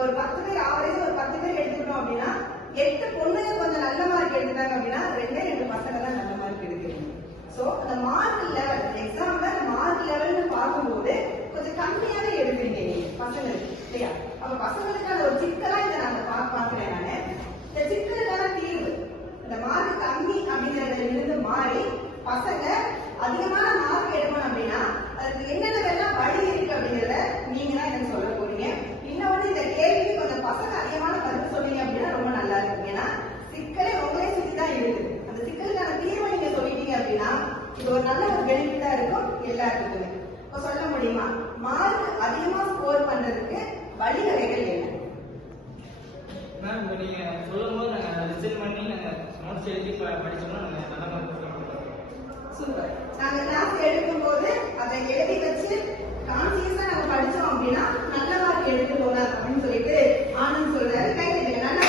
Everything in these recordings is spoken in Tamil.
ஒரு 10 பேர் ஆவரேஜ் ஒரு 10 பேர் எடுத்துக்கிட்டோம் அப்படின்னா 8 பொண்ணுங்க கொஞ்சம் நல்ல மார்க் எடுத்துட்டாங்க அப்படின்னா 2 பசங்க தான் நல்ல மார்க் எடுக்கிறீங்க. சோ அந்த மார்க் லெவல் எக்ஸாம்ல அந்த மார்க் லெவல்னு பார்க்கும்போது கொஞ்சம் கம்மியாவே எடுக்கிறீங்க பசங்களுக்கு இல்லையா? அப்ப பசங்களுக்கான ஒரு சிக்கலா இதை நாங்க பாக்குறேன் நானு. இந்த சிக்கலுக்கான தீர்வு இந்த மார்க் கம்மி அப்படிங்கறதுல இருந்து மாறி பசங்க அதிகமான மார்க் எடுக்கணும் அப்படின்னா அதுக்கு என்னென்ன வழி இருக்கு அப்படிங்கறத நீங்க தான் எனக்கு சொல்ல போறீங்க. இன்னொன்னு இந்த கேள்வி கொஞ்சம் பசங்க அதிகமான பதில் சொன்னீங்க அப்படின்னா ரொம்ப நல்லா இருக்கும். ஏன்னா சிக்கலே உங்களே சுத்தி தான் இருக்கு. அந்த சிக்கலுக்கான தீர்வை நீங்க சொல்லிட்டீங்க அப்படின்னா இது ஒரு நல்ல ஒரு பெனிஃபிட்டா இருக்கும் எல்லாருக்குமே. இப்போ சொல்ல முடியுமா மார்க் அதிகமா ஸ்கோர் பண்றதுக்கு வழிவகைகள் என்ன? மேம் இப்போ நீங்க சொல்லும் போது நாங்க ரிசல்ட் பண்ணி நாங்க நோட்ஸ் எழுதி படிச்சோம்னா நாங்க நல்ல மார்க் சூப்பர். நாங்க கிளாஸ் எடுக்கும் போது அதை எழுதி வச்சு கான்சியஸா நம்ம படிச்சோம் அப்படின்னா நல்ல மார்க் எடுத்து போகலாம் அப்படின்னு சொல்லிட்டு ஆனந்த் சொல்றாரு. கை தட்டுங்க. நல்லா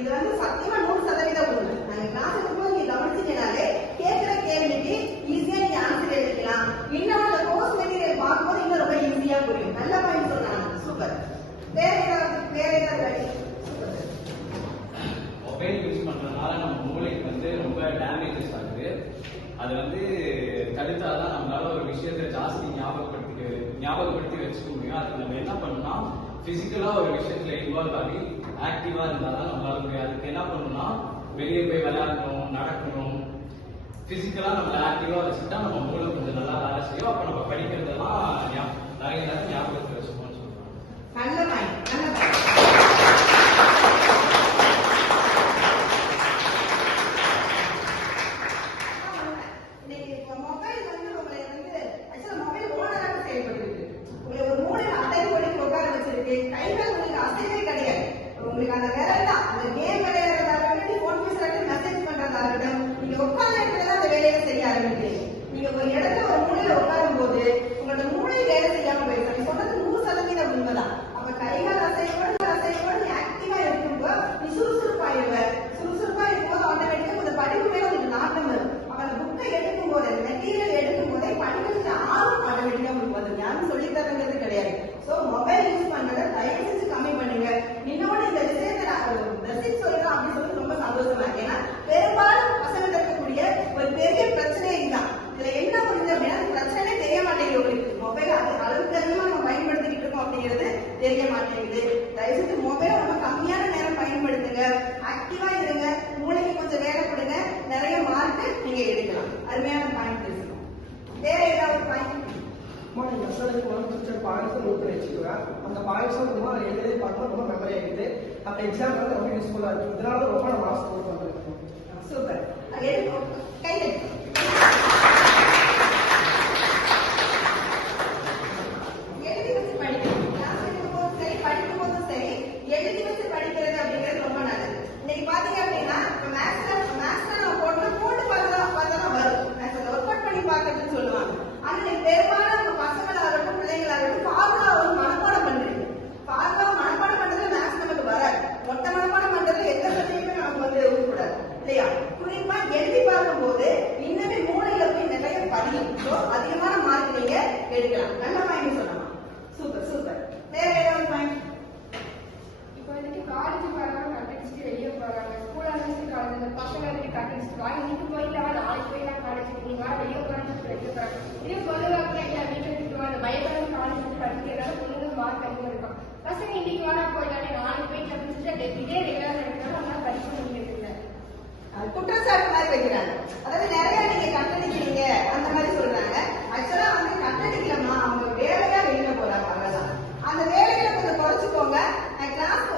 இது வந்து சத்தியமா 100% உண்மை. நாங்க கிளாஸ் எடுக்கும்போது நீங்க கவனிச்சீங்கனாலே கேட்கிற கேள்விக்கு ஈஸியா நீங்க ஆன்சர் எழுதிக்கலாம். இன்னும் அந்த கோர்ஸ் மெட்டீரியல் பார்க்கும்போது இன்னும் ரொம்ப ஈஸியா புரியும். நல்ல பாயிண்ட் சொன்னாங்க. சூப்பர். வேற ஏதாவது வழி? மொபைல் யூஸ் பண்றதுனால நம்ம மூளைக்கு வந்து ரொம்ப டேமேஜஸ் ஆகுது. அது வந்து தடுத்தாதான் நம்மளால ஒரு விஷயத்தை ஜாஸ்தி ஞாபகப்படுத்தி வச்சுக்க முடியும். அதுக்கு நம்ம என்ன பண்ணணும்னா பிசிக்கலா ஒரு விஷயத்துல இன்வால்வ் ஆகி ஆக்டிவா இருந்தாதான் நம்மளால முடியும். அதுக்கு என்ன பண்ணணும்னா வெளியே போய் விளையாடணும், நடக்கணும். பிசிக்கலா நம்மள ஆக்டிவா வச்சுட்டா நம்ம மூளை கொஞ்சம் நல்லா வேலை செய்யும். அப்ப நம்ம படிக்கிறதெல்லாம் நிறைய நேரம் ஞாபகத்தை வச்சுக்கோன்னு சொல்றாங்க. நல்ல பாயிண்ட். நல்ல பாயிண்ட். கைகள் உங்களுக்கு அசைவே கிடையாது. உங்களுக்கு அந்த விரல் தான் அந்த கேம் விளையாடுறதா இருக்கட்டும், போன் பேசுறதுக்கு மெசேஜ் பண்றதா இருக்கட்டும், நீங்க உட்கார்ந்த இடத்துல தான் அந்த வேலையை செய்ய ஆரம்பிக்கிறீங்க. நீங்க ஒரு இடத்துல ஒரு மூலையில உட்காரும் போது உங்களோட மூளை வேலை செய்யாம போயிடும். நீ சொன்னது 100% உண்மைதான். அப்ப கைகள் அசைவோடு நீ ஆக்டிவா இருக்கும்போது நீ சுறுசுறுப்பாயிருவ. சுறுசுறுப்பா இருக்கும்போது ஆட்டோமேட்டிக்கா கொஞ்சம் படிப்பு மேல உங்களுக்கு நாட்டம் வரும். அப்ப அந்த புக்கை எடுக்கும் போது மெட்டீரியல் எடுக்கும் போதே படிக்கிறதுக்கு ஆர்வம் ஆட்டோமேட்டிக்கா உங்களுக்கு வந்து யாரும் சொல்லி தரங்கிறது கிடையாது. சோ மொபைல் யூஸ் பண்றத தயவு செஞ்சு கம்மி பண்ணுங்க. இன்னொன்னு இந்த விஷயத்தை ரசிச்சு சொல்றேன் அப்படின்னு சொல்லி ரொம்ப சந்தோஷமா இருக்கு. ஏன்னா பெரும்பாலும் பசங்க இருக்கக்கூடிய ஒரு பெரிய பிரச்சனை இதுதான். இதுல என்ன புரியுது அப்படின்னா பிரச்சனை தெரிய மாட்டேங்குது. உங்களுக்கு மொபைல் அளவுக்கு அதிகமா நம்ம பயன்படுத்திக்கிட்டு இருக்கோம் அப்படிங்கிறது தெரிய மாட்டேங்குது. தயவு செஞ்சு மொபைலை ரொம்ப கம்மியான நேரம் பயன்படுத்துங்க. ஆக்டிவா இருங்க. மூளைக்கு கொஞ்சம் வேலை கொடுங்க. நிறைய மார்க் நீங்க எடுக்கலாம். அருமையான பாயிண்ட் பேசணும். வேற ஏதாவது பாயிண்ட்? நீங்க சொல்றதுக்கு ஒரு பிக்சர் பாயிண்ட்ஸ் நோட் பண்ணி வச்சுக்குவேன். அந்த பாயிண்ட்ஸ் ரொம்ப எழுதி பார்க்கணும், ரொம்ப மெமரி ஆகிடுது. அப்ப எக்ஸாம் வந்து ரொம்ப யூஸ்ஃபுல்லா இருக்கு. இதனால ரொம்ப நான் மார்க்ஸ் ஸ்கோர் பண்றேன். சூப்பர். கை எழுதி வச்சு படிக்கணும். கிளாஸ் எடுக்கும்போதும் சரி, படிக்கும் போதும் சரி, எழுதி வச்சு படிக்கிறது அப்படிங்கிறது ரொம்ப நல்லது. இன்னைக்கு பாத்தீங்க அப்படின்னா மேத்ஸ்ல நம்ம போட்டு பார்த்தா வரும். மேத்ஸ்ல ஒர்க் அவுட் பண்ணி பார்க்கறதுன்னு சொல்லுவாங்க. ஆனா இன்னைக்கு பெரும்பாலும் நம்ம பசங்களாகட்டும் பிள்ளைங்களாகட்டும் ஃபார்முலா ஒரு மனப்பாடம் பண்றீங்க. ஃபார்முலா மனப்பாடம் பண்றதுல மேத்ஸ் நமக்கு வராது. மொத்த மனப்பாடம் பண்றதுல எந்த சப்ஜெக்ட்டுமே நமக்கு வந்து கூடாது இல்லையா? குறிப்பா எழுதி பார்க்கும் போது இன்னுமே மூளையில போய் நிறைய பதியும். அதிகமான மார்க் நீங்க எடுக்கலாம். நல்ல பாயிண்ட் சொல்லலாம். Super super. வேற ஏதாவது பாயிண்ட்? இப்போ வந்துட்டு காலேஜ் போறாங்க, கட்டடிச்சுட்டு வெளியே போறாங்க. ஸ்கூல் ஆரம்பிச்சு காலேஜ் அந்த பசங்க வந்துட்டு கட்டடிச்சுட்டு வாங்க, இன்னைக்கு போயிடலாம், நாளைக்கு போயிடலாம் காலேஜ், நீங்க வர வெளியே போறாங்க வெளியே போறாங்க. இதே பொதுவாக இல்லை வீட்டில் இருக்குமா அந்த பயப்படம் காலேஜ் படிக்கிறதால பொண்ணுங்க மார்க் அதிகமாக இருக்கும். பசங்க இன்னைக்கு வர போயிடலானே நாளைக்கு போயிட்டு அப்படின்னு இதே ரெகுலர் நடக்கிறாங்க. நம்மளால படிக்க முடியல. குற்றச்சாட்டு மாதிரி வைக்கிறாங்க. அதாவது நிறைய நீங்க கட்டடிக்கிறீங்க அந்த மாதிரி சொல்றாங்க. ஆக்சுவலா வந்து கட்டடிக்கலாமா, அவங்க வேலையா வெளியில போறாங்க. அவ்வளவுதான். அந்த வேலைகளை கொஞ்சம் குறைச்சுக்கோங்க. கிளாஸ்